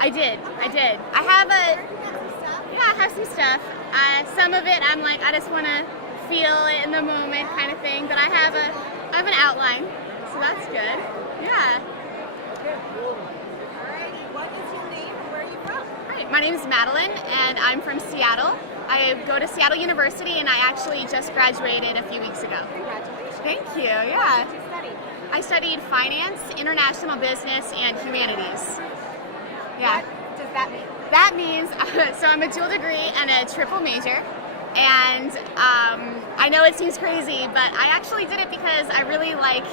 I did. I have some stuff. Some of it I'm like, I just want to feel it in the moment kind of thing, but I have an outline, so that's good. Yeah. Alrighty, what is your name and where are you from? Right. My name is Madeline, and I'm from Seattle. I go to Seattle University, and I actually just graduated a few weeks ago. Congratulations. Thank you. Yeah. What did you study? I studied finance, international business, and humanities. Yeah. What does that mean? That means, so I'm a dual degree and a triple major. And I know it seems crazy, but I actually did it because I really like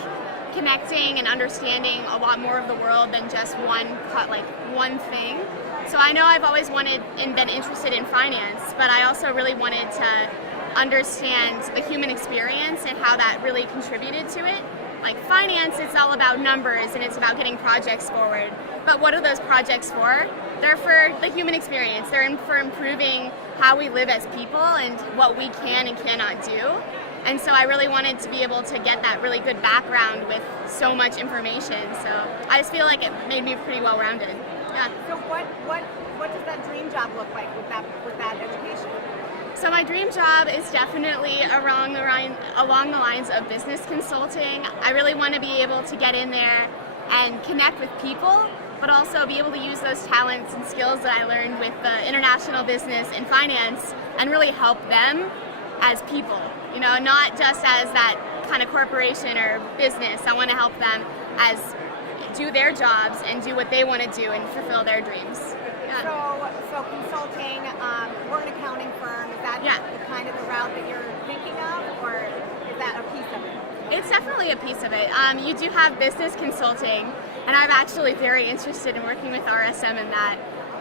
connecting and understanding a lot more of the world than just one thing. So I know I've always wanted and been interested in finance, but I also really wanted to understand the human experience and how that really contributed to it. Like finance, it's all about numbers and it's about getting projects forward. But what are those projects for? They're for the human experience. They're for improving how we live as people and what we can and cannot do. And so I really wanted to be able to get that really good background with so much information. So I just feel like it made me pretty well-rounded. Yeah. So what does that dream job look like with that education? So my dream job is definitely along the lines of business consulting. I really want to be able to get in there and connect with people, but also be able to use those talents and skills that I learned with the international business and finance and really help them as people, not just as that kind of corporation or business. I want to help them as do their jobs and do what they want to do and fulfill their dreams. Yeah. So consulting, we're an accounting firm. Is that the kind of the route that you're thinking of, or is that a piece of it? It's definitely a piece of it. You do have business consulting, and I'm actually very interested in working with RSM in that.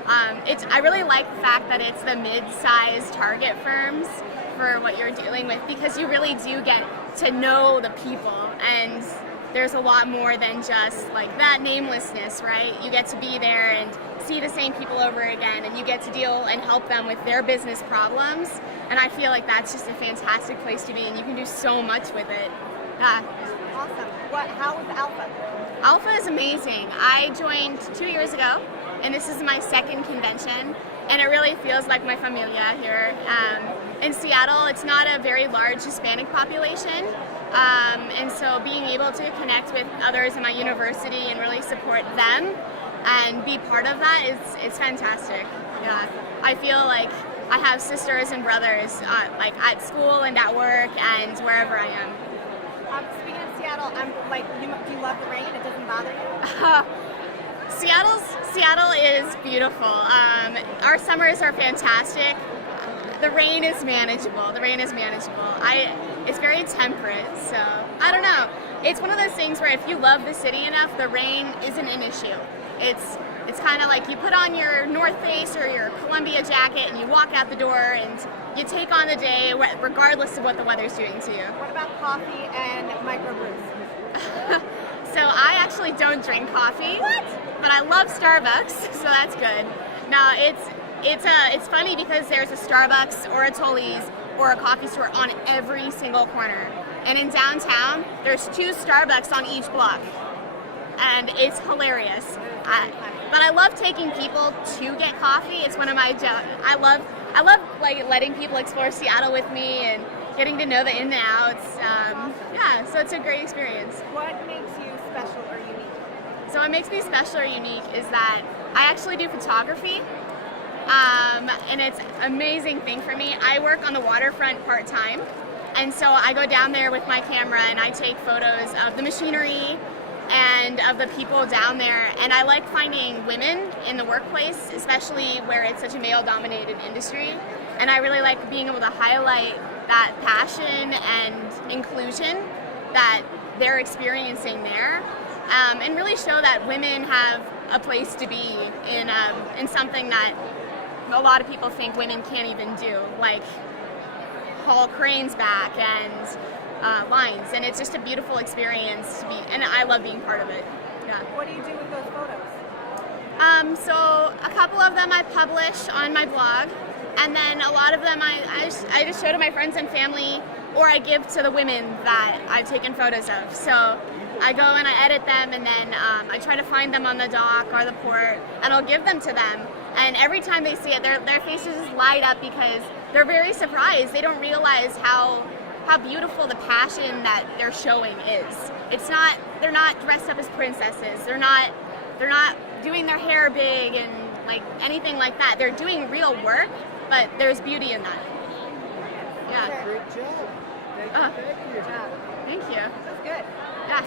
I really like the fact that it's the mid-sized target firms for what you're dealing with, because you really do get to know the people, and there's a lot more than just like that namelessness, right? You get to be there and see the same people over again, and you get to deal and help them with their business problems, and I feel like that's just a fantastic place to be, and you can do so much with it. Yeah. Awesome. How was Alpha? Alpha is amazing. I joined 2 years ago, and this is my second convention, and it really feels like my familia here. In Seattle, it's not a very large Hispanic population, and so being able to connect with others in my university and really support them and be part of that is fantastic. Yeah, I feel like I have sisters and brothers like at school and at work and wherever I am. Speaking of Seattle, do you love the rain? It doesn't bother you? Seattle is beautiful. Our summers are fantastic. The rain is manageable. It's very temperate, so I don't know. It's one of those things where if you love the city enough, the rain isn't an issue. It's kind of like you put on your North Face or your Columbia jacket and you walk out the door and you take on the day regardless of what the weather's doing to you. What about coffee and microbrews? So I actually don't drink coffee. What? But I love Starbucks, so that's good. Now it's funny because there's a Starbucks or a Tully's or a coffee store on every single corner. And in downtown, there's 2 Starbucks on each block. And it's hilarious. But I love taking people to get coffee. It's one of my I love like letting people explore Seattle with me and getting to know the in and outs. So it's a great experience. What makes you special or unique? So what makes me special or unique is that I actually do photography. And it's an amazing thing for me. I work on the waterfront part-time, and so I go down there with my camera and I take photos of the machinery and of the people down there, and I like finding women in the workplace, especially where it's such a male-dominated industry, and I really like being able to highlight that passion and inclusion that they're experiencing there, and really show that women have a place to be in something that a lot of people think women can't even do, like haul cranes back and lines, and it's just a beautiful experience to be, and I love being part of it. Yeah. What do you do with those photos? So a couple of them I publish on my blog, and then a lot of them I just show to my friends and family, or I give to the women that I've taken photos of. So I go and I edit them, and then I try to find them on the dock or the port, and I'll give them to them. And every time they see it, their faces just light up because they're very surprised. They don't realize how beautiful the passion that they're showing is. They're not dressed up as princesses. They're not doing their hair big and like anything like that. They're doing real work, but there's beauty in that. Yeah. Great job. Thank you. Thank you. That's good. Yeah.